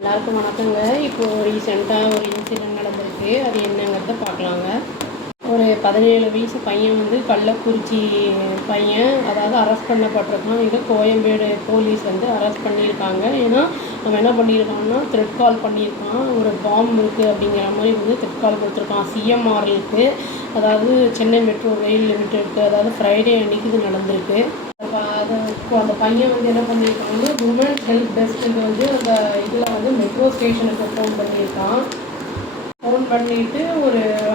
எல்லாருக்கும் வணக்கங்க. இப்போது ரீசெண்டாக ஒரு இன்சிடெண்ட் நடந்திருக்கு. அது என்னங்கிறத பார்க்கலாங்க. ஒரு 17 வயசு பையன் வந்து கள்ளக்குறிச்சி பையன், அதாவது அரெஸ்ட் பண்ணப்பட்டிருக்கான். இது கோயம்பேடு போலீஸ் வந்து அரெஸ்ட் பண்ணியிருக்காங்க. ஏன்னா அவன் என்ன பண்ணியிருக்கான்னா த்ரெட் கால் பண்ணியிருக்கான். ஒரு பாம்பு இருக்குது அப்படிங்கிற மாதிரி வந்து த்ரெட் கால் கொடுத்துருக்கான். சிஎம்ஆர்எலுக்கு, அதாவது சென்னை மெட்ரோ ரயில் லிமிட்டெடுக்கு, அதாவது ஃப்ரைடே அன்றைக்கி இது நடந்திருக்கு. அந்த பையன் வந்து என்ன பண்ணியிருக்காங்கன்னா உமன்ஸ் ஹெல்ப் டெஸ்க்கு வந்து அந்த இதில் வந்து மெட்ரோ ஸ்டேஷனுக்கு ஃபோன் பண்ணியிருக்கான். ஃபோன் பண்ணிவிட்டு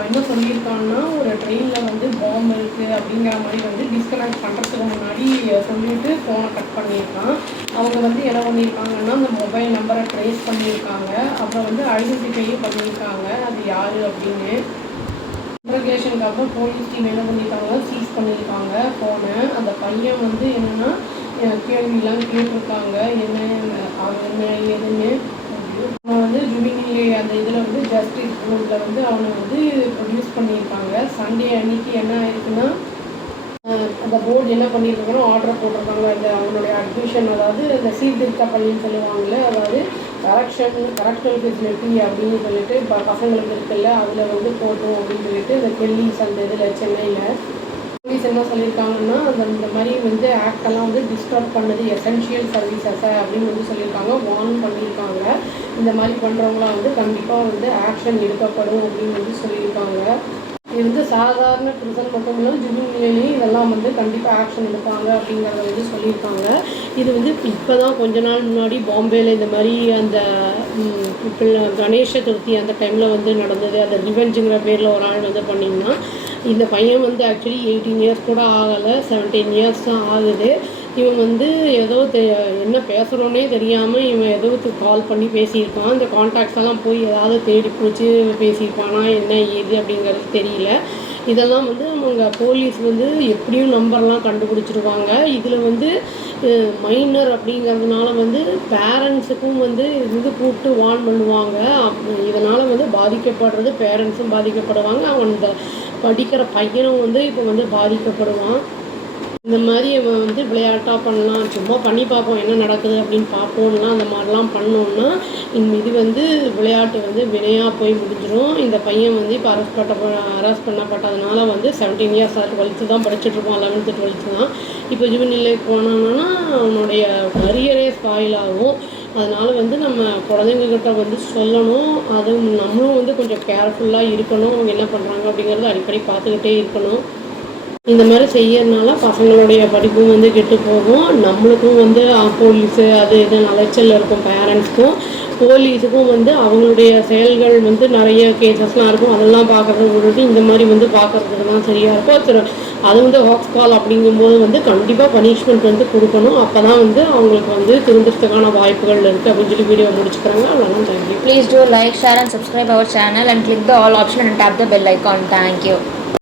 என்ன சொல்லியிருக்கான்னா ஒரு ட்ரெயினில் வந்து பாம்பு இருக்குது அப்படிங்கிற மாதிரி வந்து டிஸ்கனெக்ட் பண்ணுறதுக்கு முன்னாடி சொல்லிவிட்டு ஃபோனை கட் பண்ணியிருக்கான். அவங்க வந்து என்ன பண்ணியிருக்காங்கன்னா அந்த மொபைல் நம்பரை ட்ரேஸ் பண்ணியிருக்காங்க. அப்புறம் வந்து ஐடென்டிஃபையும் பண்ணியிருக்காங்க அது யார் அப்படின்னு. இன்ட்ரகேஷனுக்கு அப்புறம் போலீஸ் டீம் என்ன பண்ணியிருக்காங்க, சீஸ் பண்ணியிருக்காங்க ஃபோனை. அந்த பையன் வந்து என்னென்னா கேள்வியெலாம் கேட்டிருக்காங்க, என்ன ஏதுன்னு. அவனை வந்து ஜுடிஷியரி அந்த இதில் வந்து ஜஸ்டிஸ் கோர்ட்டில் வந்து அவனை வந்து ப்ரொடியூஸ் பண்ணியிருக்காங்க. சண்டே அன்னைக்கு என்ன ஆயிருக்குன்னா அந்த போர்டு என்ன பண்ணியிருக்காங்கன்னா ஆர்டர் போட்டிருக்காங்க. அந்த அவனுடைய அட்மிஷன், அதாவது இந்த சீர்திருத்த பள்ளின்னு சொல்லுவாங்கள்ல, அதாவது கரெக்ஷனல் ஃபெசிலிட்டி அப்படின்னு சொல்லிட்டு இப்போ பசங்களுக்கு இருக்குல்ல, அதில் வந்து போட்டோம் அப்படின்னு சொல்லிட்டு இந்த கெல்லிஸ் அந்த இதில் சென்னையில் போலீஸ் என்ன சொல்லியிருக்காங்கன்னா இந்த மாதிரி வந்து ஆக்டெல்லாம் வந்து டிஸ்டர்ப் பண்ணுது எசென்ஷியல் சர்வீசஸை அப்படின்னு வந்து சொல்லியிருக்காங்க. வார்ன் பண்ணியிருக்காங்க. இந்த மாதிரி பண்ணுறவங்களாம் வந்து கண்டிப்பாக வந்து ஆக்ஷன் எடுக்கப்படும் அப்படின்னு வந்து சொல்லியிருக்காங்க. இது வந்து சாதாரண ப்ரிசன் மட்டும் இல்லை, ஜுடிஷியரிலையும் இதெல்லாம் வந்து கண்டிப்பாக ஆக்ஷன் எடுப்பாங்க அப்படிங்கிறத வந்து சொல்லியிருக்காங்க. இது வந்து இப்போ தான் கொஞ்ச நாள் முன்னாடி பாம்பேயில் இந்த மாதிரி அந்த கணேச சதுர்த்தி அந்த டைமில் வந்து நடந்தது. அந்த ரிவெஞ்சுங்கிற பேரில் ஒரு ஆள் வந்து பண்ணிங்கன்னா இந்த பையன் வந்து ஆக்சுவலி 18 இயர்ஸ் கூட ஆகலை, 17 இயர்ஸ் தான் ஆகுது. இவன் வந்து ஏதோ என்ன பேசுகிறோன்னே தெரியாமல் இவன் ஏதோ கால் பண்ணி பேசியிருக்கான். இந்த கான்டாக்ட்ஸ் எல்லாம் போய் ஏதாவது தேடி பிடிச்சி பேசியிருப்பானா என்ன ஏது அப்படிங்கிறது தெரியல. இதெல்லாம் வந்து அவங்க போலீஸ் வந்து எப்படியும் நம்பர்லாம் கண்டுபிடிச்சிருவாங்க. இதில் வந்து மைனர் அப்படிங்கிறதுனால வந்து பேரண்ட்ஸுக்கும் வந்து இது கூப்பிட்டு வார்ன் பண்ணுவாங்க. இதனால் வந்து பாதிக்கப்படுறது பேரண்ட்ஸும் பாதிக்கப்படுவாங்க. அவன் இந்த படிக்கிற பையனும் வந்து இப்போ வந்து பாதிக்கப்படுவான். இந்த மாதிரி அவன் வந்து விளையாட்டாக பண்ணலாம், சும்மா பண்ணி பார்ப்போம் என்ன நடக்குது அப்படின்னு பார்ப்போம்லாம் அந்த மாதிரிலாம் பண்ணோன்னா இது வந்து விளையாட்டு வந்து வினையாக போய் முடிஞ்சிடும். இந்த பையன் வந்து இப்போ அரெஸ்ட் பண்ணப்பட்டதுனால வந்து 17 இயர்ஸ் 12th தான் படிச்சுட்ருப்பான், 11th 12th தான். இப்போ ஜுவெனில் போனான்னா அவனுடைய கரியரே ஸ்பாயில் ஆகும். அதனால் வந்து நம்ம குழந்தைங்கக்கிட்ட வந்து சொல்லணும். அதுவும் நம்மளும் வந்து கொஞ்சம் கேர்ஃபுல்லாக இருக்கணும். அவங்க என்ன பண்ணுறாங்க அப்படிங்கிறத அடிக்கடி பார்த்துக்கிட்டே இருக்கணும். இந்த மாதிரி செய்யறதுனால பசங்களுடைய படிப்பும் வந்து கெட்டு போகும். நம்மளுக்கும் வந்து போலீஸு அது இது அலைச்சல் இருக்கும். பேரண்ட்ஸ்க்கும் போலீஸுக்கும் வந்து அவங்களுடைய செயல்கள் வந்து நிறைய கேசஸ்லாம் இருக்கும். அதெல்லாம் பார்க்குறது விட்டுட்டு இந்த மாதிரி வந்து பார்க்குறதுக்கு தான் சரியாக இருக்கும். அது வந்து ஹாக்ஸ் கால் அப்படிங்கும்போது வந்து கண்டிப்பாக பனிஷ்மெண்ட் வந்து கொடுக்கணும். அப்போ தான் வந்து அவங்களுக்கு வந்து திருந்துறதுக்கான வாய்ப்புகள் இருக்குது அப்படின்னு சொல்லி வீடியோ முடிச்சுக்கிறாங்க. அவ்வளோதான். Thank you. Please do like, share and subscribe our channel and click the all option and tap the bell icon. Thank you.